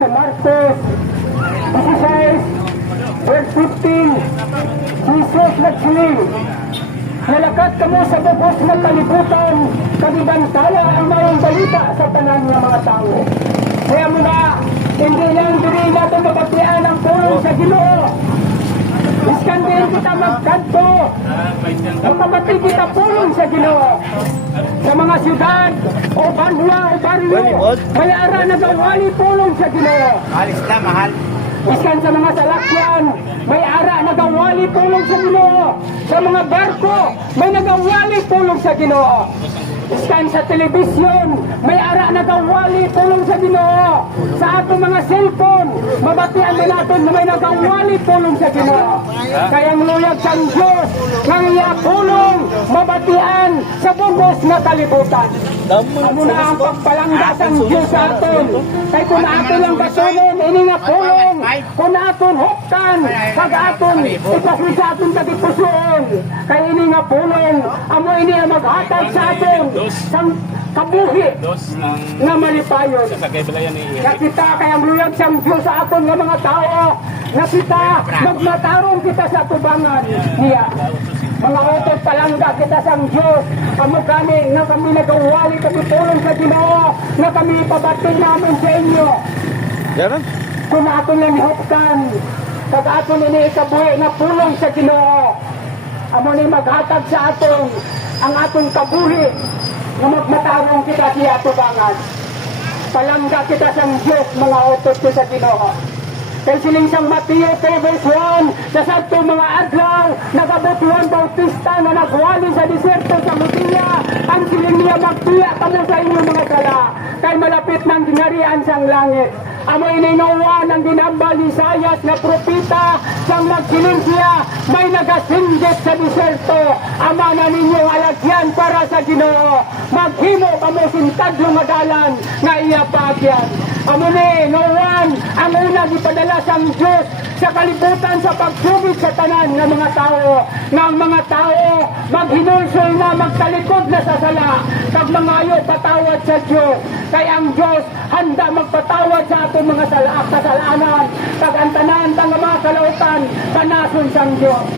Marcos 16, verse 15, Jesus nagsiling, nalakat kamo sa bubos ng kalibutan, kabibantala ang mayong balita sa tanan ng mga tao. Kaya muna, hindi lang diri natin mapagtian ang pulong sa Ginoo. Iskan din kita magkanto, mapapati kita pulong sa Ginoo. Sa mga siyudad, o banwa, o baryo, may ara na gawali pulong sa Ginoo. Alis na, mahal. Iskan sa mga salakyan, may ara nagawali pulong sa Ginoo. Sa mga barko, may nagawali pulong sa Ginoo. Iskan sa telebisyon, may ara nagawali pulong sa Ginoo. Sa atong mga cellphone, mabatian din natin na may nagawali pulong sa Ginoo. Kaya ang luyag sa Diyos, ng iya pulong, mabatian sa bubos na kalibutan. Amo na ang pagpalangga sa Diyos sa aton. Kaya kung aton ang basunon, ini nga pulong. Kung aton huktan, pag aton ipasli sa aton tagipusoon. Kaya ini nga pulong, amo ini ang maghatag sa aton sang kabuhi nga malipayon. Na kita kaya ang luyag sa Diyos sa aton nga mga tao. Na kita magmatarong kita sa tubangan niya. Mga otot palangga kita sa Diyos. Amo kami na kami nagawali kami tulong sa Ginoo. Na kami ipabati namin sa inyo. Kung aton lang ihuktan, pag aton ini ikabuhi na pulong sa Ginoo, amo ni maghatag sa aton ang atong kabuhi na magmatarong kita siya tubangan. Palangga kita sa Diyos, mga otot ko sa Ginoo. Kay siling sang Mateo 3 verse 1, sa sabto mga adlaw, nagabot Juan Bautista na nagwali sa diserto sa Mutiya, ang siling niya magtiya kamo sa inyong mga sala, kay malapit ng ginarian sang langit. Amo ininawa ng ginambal ni Isaias na propita, sang nagsiling siya, may nagasinggit sa diserto, ama na ninyong alagyan para sa Ginoo. Maghimo kamo sintadlo nga dalan, nga iya paagyan. Amo ni Noan, ang unang ipadala sa Diyos sa kalibutan sa pagsugid sa tanan ng mga tao. Nga ang mga tao maghinulsol na magtalikod na sa sala, pag mangayo patawad sa Diyos. Kaya ang Diyos handa magpatawad sa atong mga kasalanan, pag ang tanan, mga kalautan, panason sa Diyos.